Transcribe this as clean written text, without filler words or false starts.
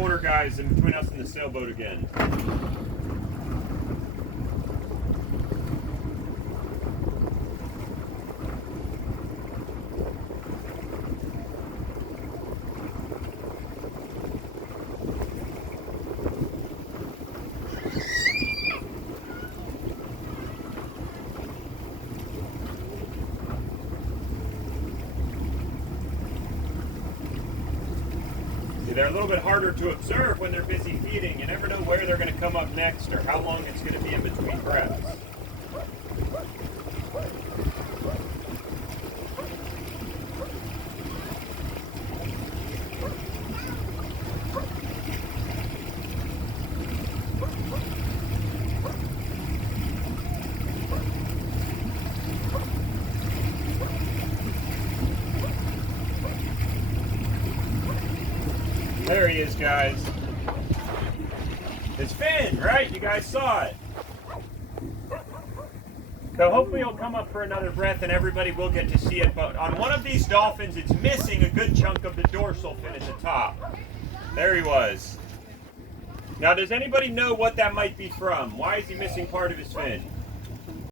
corner, guys, in between us and the sailboat again. They're a little bit harder to observe when they're busy feeding. You never know where they're going to come up next or how long it's going to be in between breaths. There he is, guys. His fin, right? You guys saw it. So hopefully he'll come up for another breath and everybody will get to see it. But on one of these dolphins, it's missing a good chunk of the dorsal fin at the top. There he was. Now, does anybody know what that might be from? Why is he missing part of his fin?